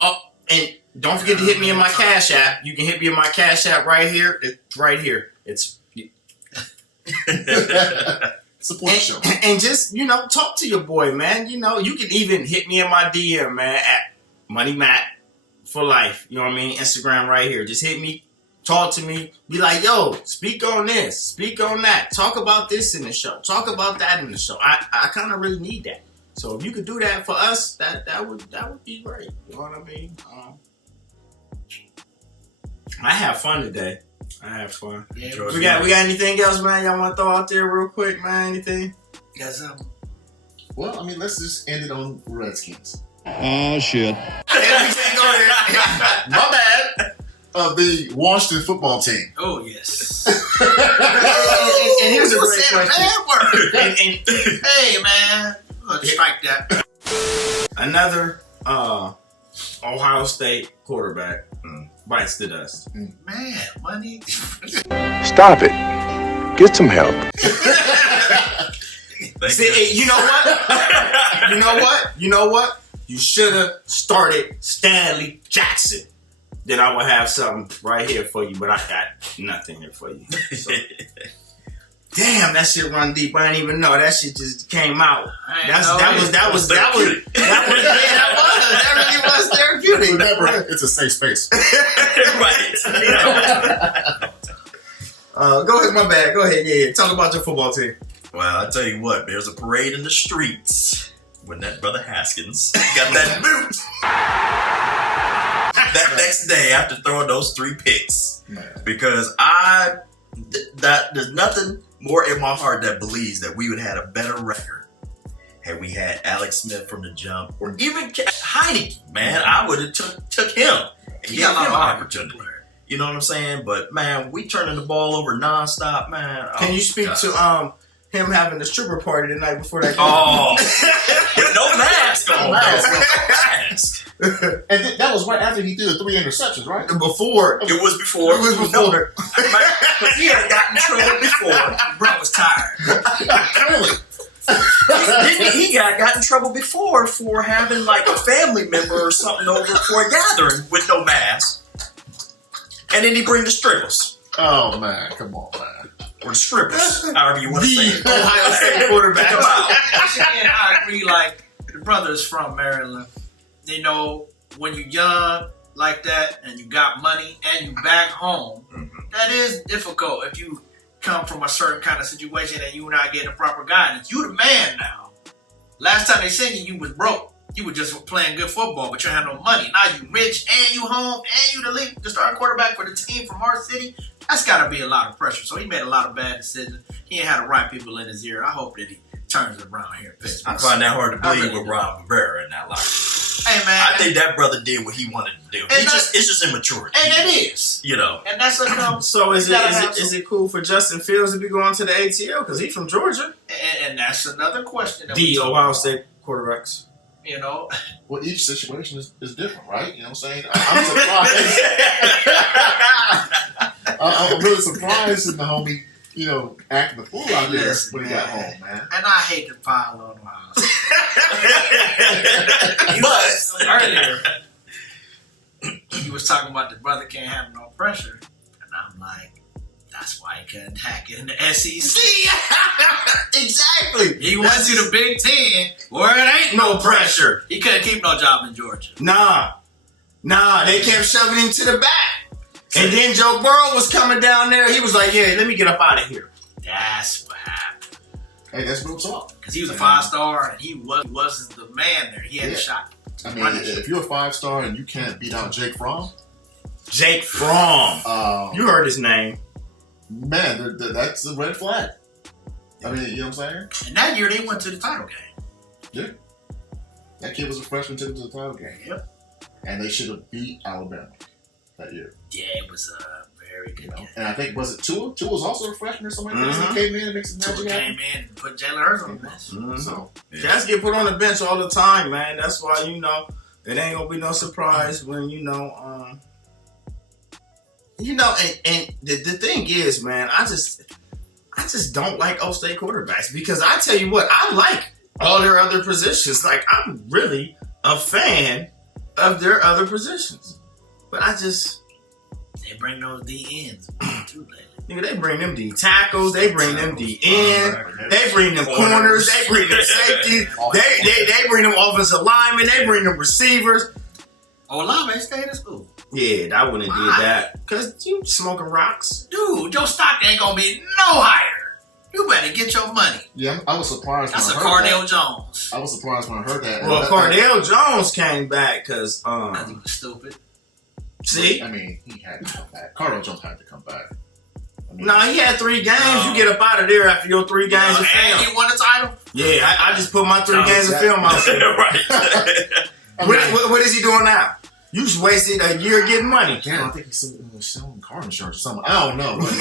Oh, and don't forget to hit me in my Cash App. You can hit me in my Cash App right here. It's right here. It's Support the show. and just talk to your boy, man. You can even hit me in my DM, man, at Money Matt for life. You know what I mean? Instagram right here. Just hit me, talk to me, be like, yo, speak on this, speak on that, talk about this in the show, talk about that in the show. I kind of really need that. So if you could do that for us, that would be great. You know what I mean? I have fun today. I have fun. Yeah, we got anything else, man? Y'all want to throw out there real quick, man? Anything? You got something? Well, let's just end it on Redskins. Oh, shit. Everything on there. My bad. Of the Washington football team. Oh, yes. and here's a great said question. a bad word. Hey, man. Let's strike that. Another Ohio State quarterback bites the dust. Man, money. Stop it. Get some help. See, you know what? You know what? You should have started Stanley Jackson. Then I would have something right here for you, but I got nothing here for you. So. Damn, that shit run deep. I didn't even know. That shit just came out. That really was therapeutic. Remember, it's a safe space. Right. Go ahead, my bad. Go ahead, yeah. Talk about your football team. Well, I tell you what, there's a parade in the streets when that brother Haskins got that boot. That next day after throwing those 3 picks. Man. Because there's nothing more in my heart that believes that we would have had a better record had we had Alex Smith from the jump, or even Heineke, man, I would have took him and gave him an opportunity. You know what I'm saying? But man, we turning the ball over nonstop, man. Can you speak to him having the stripper party the night before that game? Oh, with no mask on. No mask. And that was right after he threw the 3 interceptions, right? Before. It was before. It was before. Because he had gotten in trouble before. Bro was tired. Really? He got in trouble before for having like a family member or something over for a gathering with no mask. And then he bring the strippers. Oh, man. Come on, man. Or the strippers, however you want to say it. Ohio State quarterback. Come out. Again, I agree. Like, the brother's from Maryland. You know, when you're young like that and you got money and you back home, that is difficult if you come from a certain kind of situation and you're not getting the proper guidance. You the man now. Last time they seen you was broke. You were just playing good football, but you had no money. Now you rich and you home and you the starting quarterback for the team from our city. That's got to be a lot of pressure. So he made a lot of bad decisions. He ain't had the right people in his ear. I hope that he turns it around here. I find that hard to believe with Ron Rivera in that life. Hey man, I think that brother did what he wanted to do. It's just immaturity. And it is. You know. And that's a So is it cool for Justin Fields to be going to the ATL because he's from Georgia? And that's another question. The Ohio State quarterbacks. You know, well, each situation is different, right? You know what I'm saying? I'm surprised. I'm really surprised in the homie, you know, acting the fool out there when he got home, man. And I hate to pile on Ohio State. But earlier, he was talking about the brother can't have no pressure, and I'm like, that's why he couldn't hack it in the SEC. Exactly. He went to the Big Ten where it ain't no pressure. He couldn't keep no job in Georgia. Nah, they kept shoving him to the back. And then Joe Burrow was coming down there. He was like, yeah, let me get up out of here. That's what happened. Hey, that's real talk. Because he was a 5-star and he wasn't the man there. He had a shot. I mean, if you're a 5-star and you can't beat out Jake Fromm. Jake Fromm. You heard his name. Man, that's a red flag. I mean, you know what I'm saying? And that year they went to the title game. Yeah. That kid was a freshman, took him to the title game. Yep. And they should have beat Alabama that year. Yeah, it was a very good game. And I think, was it Tua? Tua was also a freshman or something like that. He came in and made some magic Tua happen. came in and put Jalen Hurts on the bench. So, Guys get put on the bench all the time, man. That's why, you know, it ain't gonna be no surprise when, you know, and the thing is, man, I just don't like O State quarterbacks because I tell you what, I like all their other positions. Like, I'm really a fan of their other positions, but they bring those D ends too late. Nigga, they bring them D tackles, they bring them D end, they bring them corners, they bring them safeties, they bring them offensive linemen, they bring them receivers. Olave stayed in school. Yeah, I wouldn't have did that. Cause you smoking rocks. Dude, your stock ain't gonna be no higher. You better get your money. yeah, I was surprised That's a when I heard Cardale that. Jones. I was surprised when I heard that. Well, Cardale Jones came back because Because he was stupid. see? I mean, he had to come back. Cardale Jones had to come back. I mean, No, he had 3 games. You get up out of there after your 3 games of And film. he won the title. Yeah, I just put my 3 games of film out there. Right. I mean, What is he doing now? You just wasted a year getting money. I think he's selling car insurance or something. I don't know. But,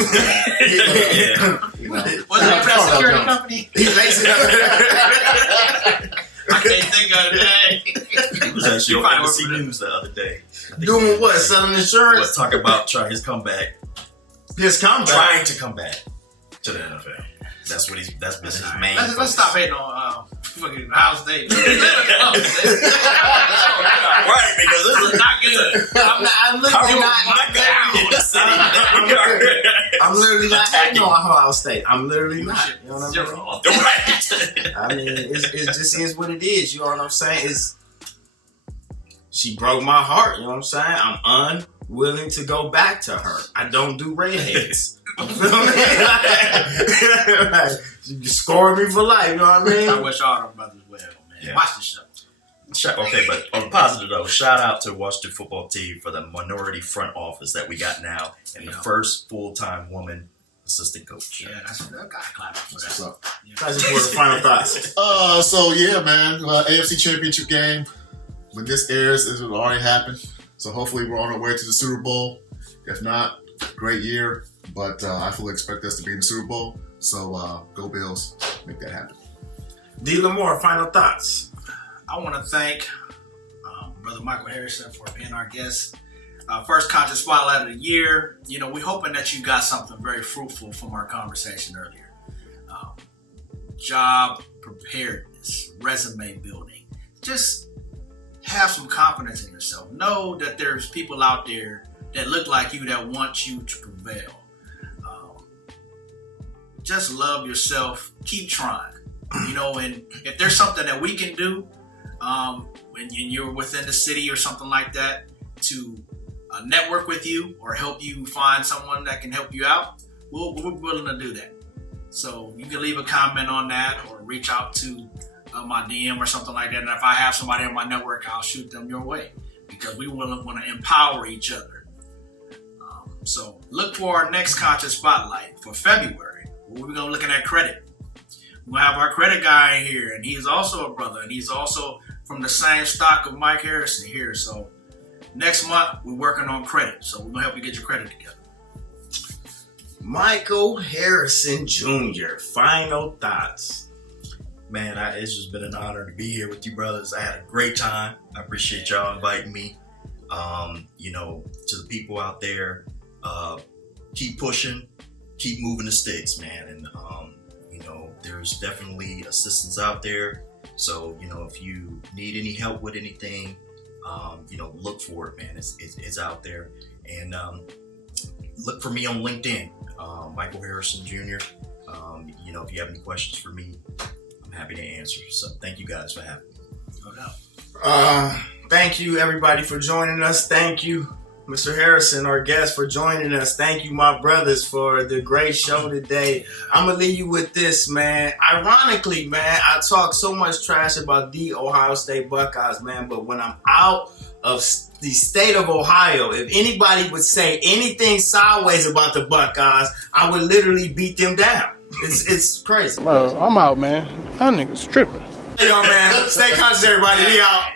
you know, Was it a Cardale security Jones. company? He basically I can't think of the name. He was actually on NBC News the other day. doing what? Selling insurance? Talk about his comeback. His comeback. Trying to come back to the NFL. That's been his main. Let's stop hating on fucking Ohio State. Right, because this is not good. I'm literally not hating on Ohio State. I'm literally not. You know what I mean? Right. I mean, it just is what it is. You know what I'm saying? She broke my heart. You know what I'm saying? I'm unwilling to go back to her. I don't do redheads. You feel me? Like, you scored me for life. You know what I mean? I wish all them brothers well, man. Yeah. Watch the show. Okay, but on a positive though, shout out to Washington football team for the minority front office that we got now, and the first full-time woman assistant coach. Yeah, that's that guy clapping for that. What's up? Guys, for the final thoughts. So yeah, man, AFC Championship game. When this airs, it will already happen. So hopefully we're on our way to the Super Bowl. If not, great year. But I fully expect us to be in the Super Bowl. So go Bills, make that happen. D. Lamore, final thoughts. I want to thank Brother Michael Harrison for being our guest. First Conscious Spotlight of the year. You know, we're hoping that you got something very fruitful from our conversation earlier. Job preparedness, resume building. Just have some confidence in yourself. Know that there's people out there that look like you that want you to prevail. Just love yourself. Keep trying. You know, and if there's something that we can do when you're within the city or something like that to network with you or help you find someone that can help you out, we're willing to do that. So you can leave a comment on that or reach out to my DM or something like that. And if I have somebody in my network, I'll shoot them your way because we want to empower each other. So look for our next Conscious Spotlight for February. We're going to be looking at credit. We'll have our credit guy in here, and he's also a brother, and he's also from the same stock of Mike Harrison here. So next month, we're working on credit. So we're going to help you get your credit together. Michael Harrison Jr., final thoughts. Man, it's just been an honor to be here with you brothers. I had a great time. I appreciate y'all inviting me. You know, to the people out there, keep pushing, keep moving the sticks, man. And, you know, there's definitely assistance out there. So, you know, if you need any help with anything, you know, look for it, man. It's out there. And look for me on LinkedIn, Michael Harrison Jr. You know, if you have any questions for me, I'm happy to answer. So thank you guys for having me. No doubt. Thank you, everybody, for joining us. Thank you, Mr. Harrison, our guest, for joining us. Thank you, my brothers, for the great show today. I'm going to leave you with this, man. Ironically, man, I talk so much trash about the Ohio State Buckeyes, man, but when I'm out of the state of Ohio, if anybody would say anything sideways about the Buckeyes, I would literally beat them down. It's crazy. Well, I'm out, man. That nigga's tripping. Hey, y'all, man. Stay conscious, everybody. We out.